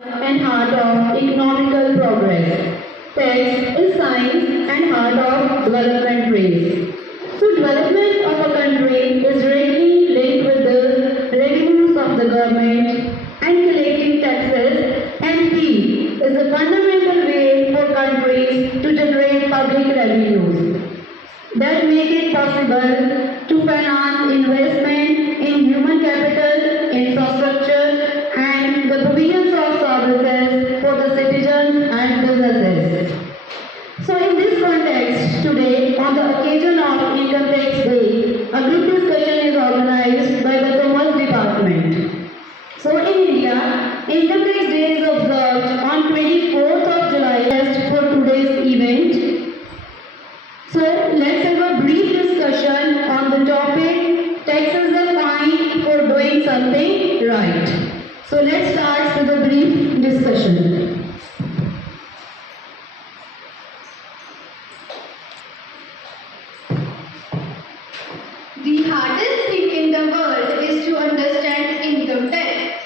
and heart of economical progress. Tax is science and heart of development race. So development of a country is directly linked with the revenues of the government and collecting taxes and fee is a fundamental way for countries to generate public revenues that make it possible to finance investment in human capital, infrastructure, and the provisions of services for the citizens and businesses. So in this context, today, on the occasion of Income Tax Day, a group discussion is organized by the Commerce Department. So in India, Income Tax Day is observed on 24th of July for today's event. So let's have a brief discussion on the topic taxes are fine for doing something right. So let's start with a brief discussion. The hardest thing in the world is to understand income tax.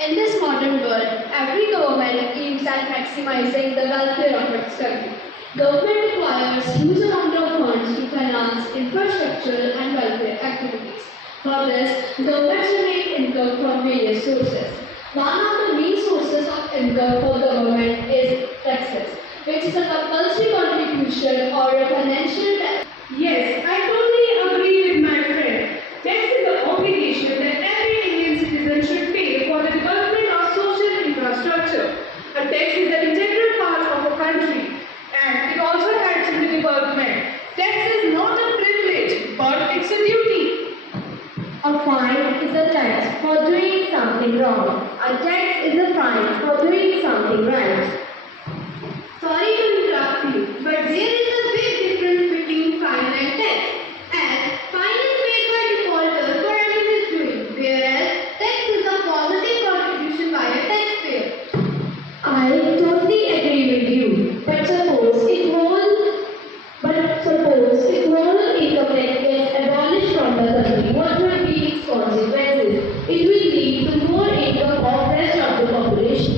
In this modern world, every government aims at maximizing the welfare of its country. Government requires huge amount of funds to finance infrastructure and welfare activities. For this, governments generate income from various sources. One of the main sources of income for government is taxes, which is a compulsory contribution or a financial tax. Yes, I totally agree with my friend. Tax is an obligation that every Indian citizen should pay for the development of social infrastructure. A tax is an integral part of a country and it also helps in the development. Tax is not a privilege, but it's a duty. A fine is a tax for doing something wrong. A tax is a fine for doing something right. Sorry to interrupt you, but there is a big difference between fine and tax. As fine is paid by defaulter for any misdoing, whereas tax is a positive contribution by a taxpayer. I totally agree with you, but suppose if whole income tax gets abolished from the country, what would be its consequences? It will lead to more income of rest of the population.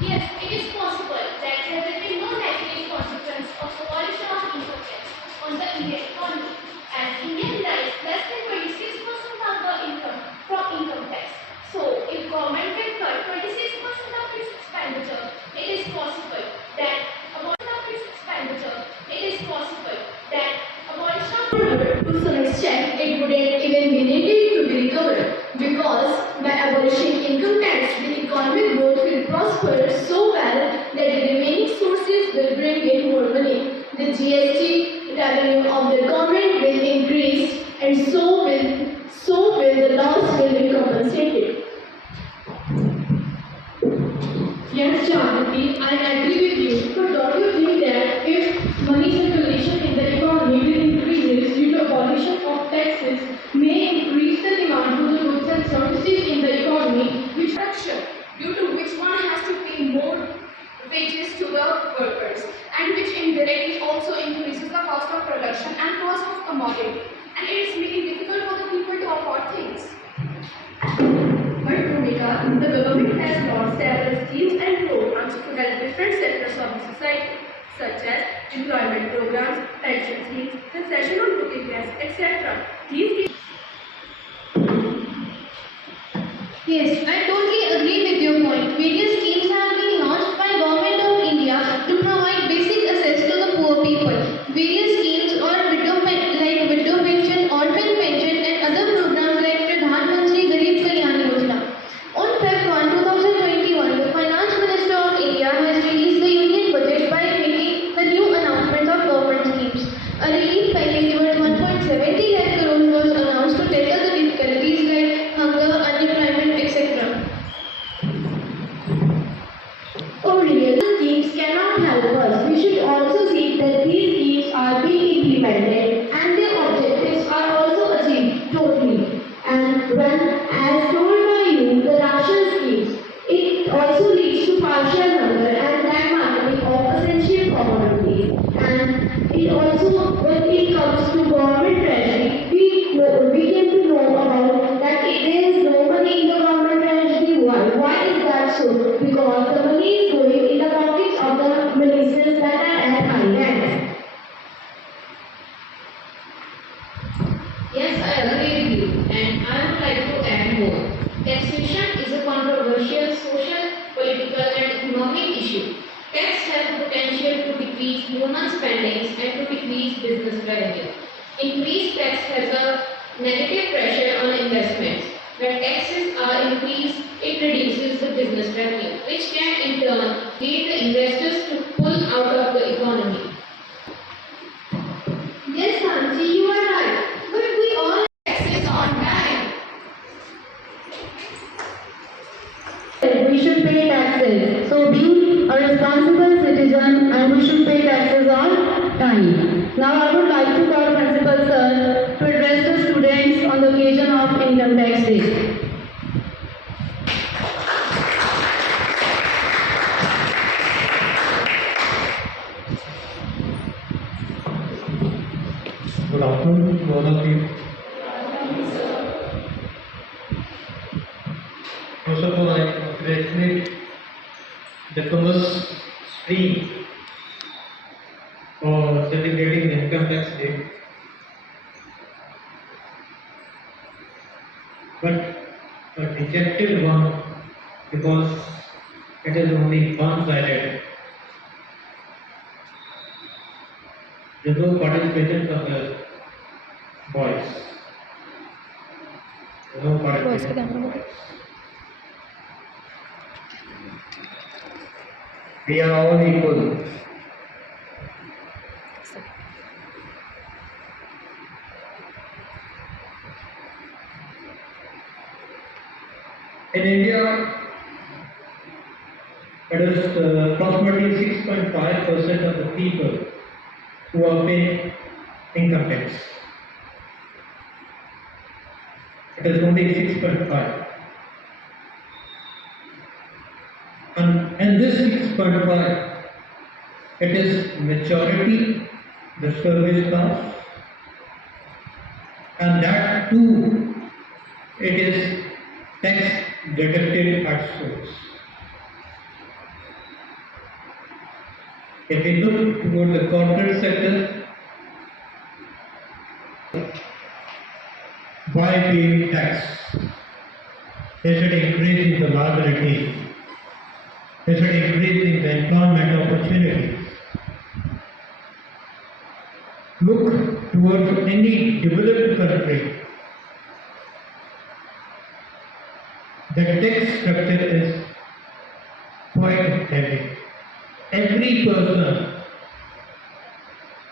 Yes, it is possible that there will be no negative consequence of abolition of income tax on the Indian economy, as India derives less than 26% of the income from income tax. So, if government can cut 26% of its expenditure, it is possible that To some extent, it wouldn't even be needed to be recovered because by abolishing income tax, the economic growth will prosper so well that the remaining sources will bring in more money. The GST revenue of the government will increase, and so will the loss will be compensated. Yes, Janaki, I agree with you. But don't you think that if money circulation in the economy will increase due to abolition of taxes, may increase the demand for the goods and services in the economy, which production, due to which one has to pay more wages to the workers, and which indirectly also increases the cost of production and cost of commodity, and it is making difficult for the people to afford things. But Bhumika, the government has launched several schemes and programs to help different sectors of the society, such as employment programs, pension schemes, concession on cooking gas, etc. These Yes, I totally agree with your point. Various schemes have been launched by Government of India to provide basic access to the poor people. Various schemes are widow pension, orphan pension, and other programs like Pradhan Mantri Garib Kalyan Yojana. On Feb 1, 2021, the Finance Minister of India has released the Union Budget by making the new announcement of government schemes. A relief package worth 1.70 lakh crores was announced to tackle the difficulties like hunger, unemployment, etc. time. Now I would like to call Principal Sir to address the students on the occasion of Income Tax Day. Good afternoon to all of you. First of all, I congratulate the commerce stream for celebrating the Income Tax Day. But a dejected one because it is only one-sided. There is no participation from the boys. There is no participation. We are all equal. In India, it is approximately 6.5% of the people who are paying income tax. It is only 6.5. And in this 6.5, it is majority the service class, and that too it is tax deducted at source. If we look toward the corporate sector, why pay tax? They should increase the liability. They should increase the employment opportunities. Look towards any developed country. The tax structure is quite heavy. Every person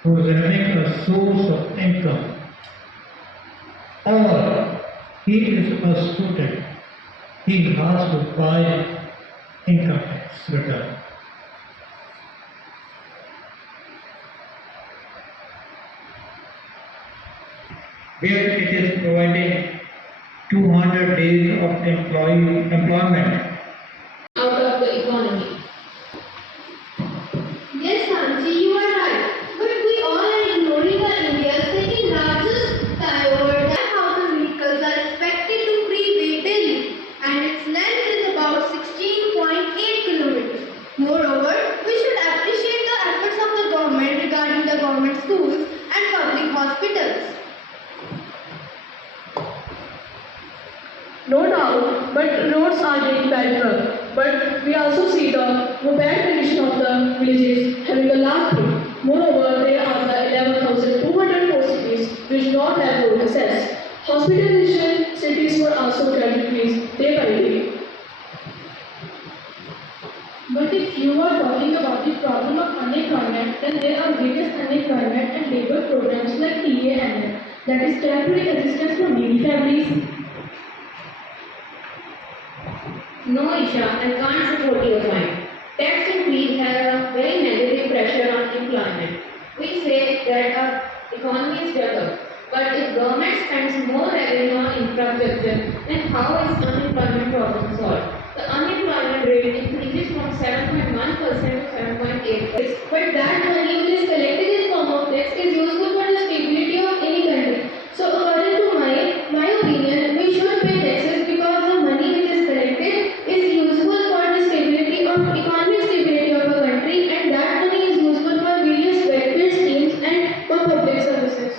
who is having a source of income, or he is a student, he has to buy income tax return. Where it is providing 200 days of employment. Out of the economy. Yes, Sanji, you are right. But we all are ignoring the India's second largest flyover. 9,000 vehicles are expected to freeway daily, and its length is about 16.8 kilometers. Moreover, we should appreciate the efforts of the government regarding the government schools and public hospitals. No doubt, but roads are getting better. But we also see the bad condition of the villages having a large road. Moreover, there are the 11,204 cities which do not have road access. Hospitalization cities were also getting increased day by day. But if you are talking about the problem of unemployment, then there are various unemployment and labor programs like D.A.V, that is temporary assistance for needy families. No, Isha, I can't support your point. Tax increase has a very negative pressure on employment. We say that our economy is developed, but if government spends more revenue on infrastructure, then how is unemployment problem solved? The unemployment rate increases from 7.1% to 7.8%. But that money which is collected in form of tax is useful for the stability of any country. So according to my opinion, we should pay taxes because the money which is collected is useful for the stability of economic stability of a country, and that money is useful for various welfare schemes and for public services.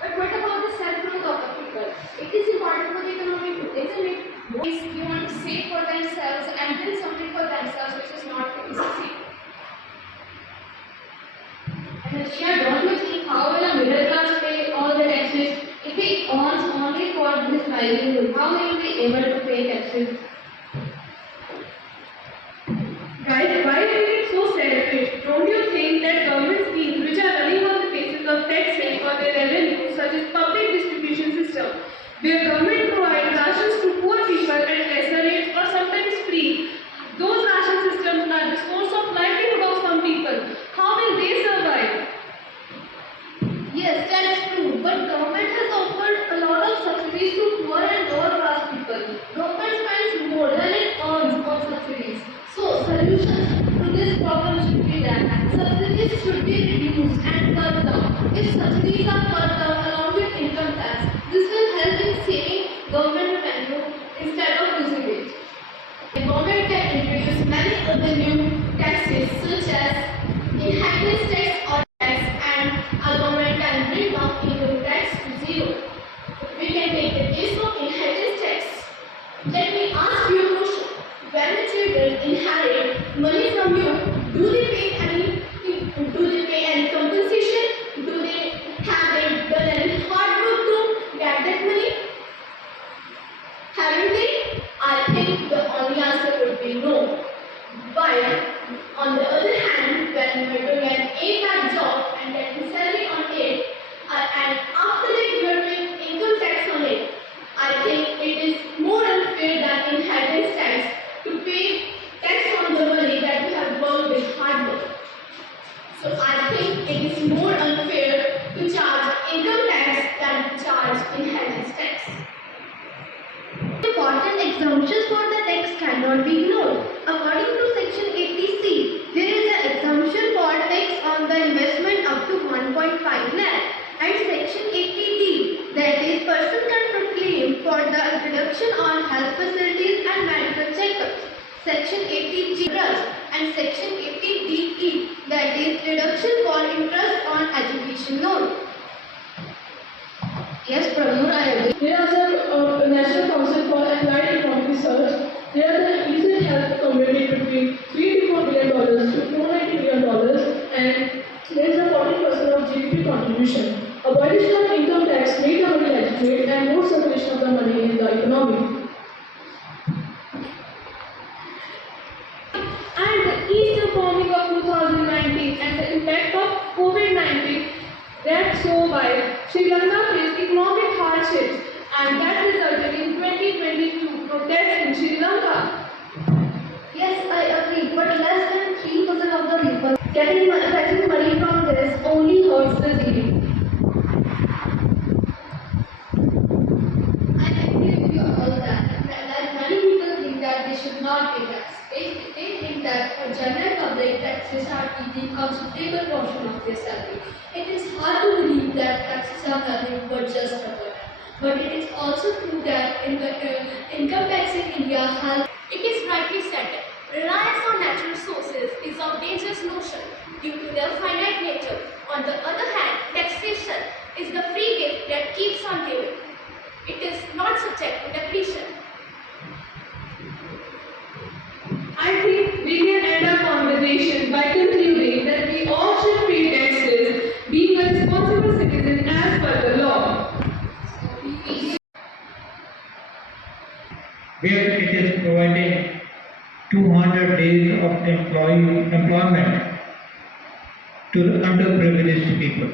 But what about the self-growth of the people? It is important for the economy too, isn't it? Boys, you want to save for themselves and build something for themselves which is not going to succeed. And Isha, don't you think how will a middle class pay all the taxes? If he earns only for his livelihood, how will he be able to pay taxes? Guys, why are you so selfish? Don't you think that government schemes which are running on the basis of taxes for their revenue, such as public distribution system, where government provides rations to poor people at lesser rates or sometimes free, those ration systems are the source of livelihood of some people. How will they survive? Yes, that's true. But government has offered a lot of subsidies to poor and lower class people. Government spends more than it earns on subsidies. So solutions to this problem should be that subsidies should be reduced and cut down. If subsidies are cut down along with income tax, this will help in saving government revenue instead of losing it. The government can introduce many other new taxes such as inheritance tax or tax, and our government can bring down income tax to zero. We can take the case of inheritance tax. Let me ask you a question. When the children inherit money from you, do they pay any compensation? Do they have they done any hard work to get that money? Haven't they? I think the only answer would be no. While on the other hand, when you are doing an 8-lakh job and getting salary on it, and after that you are paying income tax on it, I think it is more unfair than inheritance tax to pay tax on the money that you have worked with hard work. So I think it is more unfair to charge income tax than to charge inheritance tax. Important exemptions for the tax cannot be ignored. According to section 80C, there is an exemption for tax on the investment up to 1.5 lakh, and section 80D, that is, person can proclaim for the reduction on health facilities and medical checkups. Section 80G trust, and section 80DE, that is, reduction for interest on education loan. Yes, Pramod, I agree. There are the National Council for Applied Economic Research. There are the recent health accumulated between $3 to $4 billion to $490 billion, and there is a 40% of GDP contribution. Abolition of income tax made the money legislate and more circulation of the money in the economy. And the Eastern bombing of 2019 and the impact of COVID-19 that so by Sri Lanka faced economic hardships, and that resulted in 2022 protests in Sri Lanka. Yes, I agree, but less than 3% of the people getting money from this only hurts the GDP. I agree with you all that many people think that they should not pay tax. They think that for general public, taxes are the considerable portion of their salary. It is hard to believe that taxes are nothing but just a burden. But it is also true that income tax in India has. It is rightly said that reliance on natural resources is a dangerous notion due to their finite nature. On the other hand, taxation is the free gift that keeps on giving. It is not subject to depletion. I think we can end our conversation by concluding that we all should pay taxes, being a responsible citizen as per the law. Where it is providing 200 days of employment to the underprivileged people.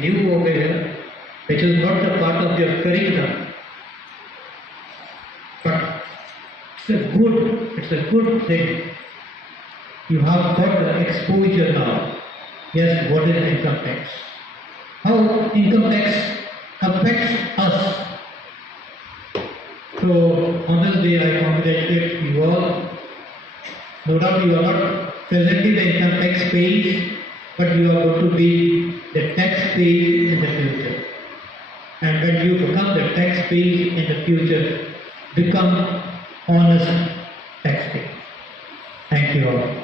New over here, which is not a part of their curriculum, but it's a good thing. You have got the exposure now. Yes, what is income tax? How income tax affects us. So on this day I congratulate you all. No doubt you are not presently the income tax payers, but you are going to be the tax payers in the future. And when you become the tax payers in the future, become honest taxpayers. Thank you all.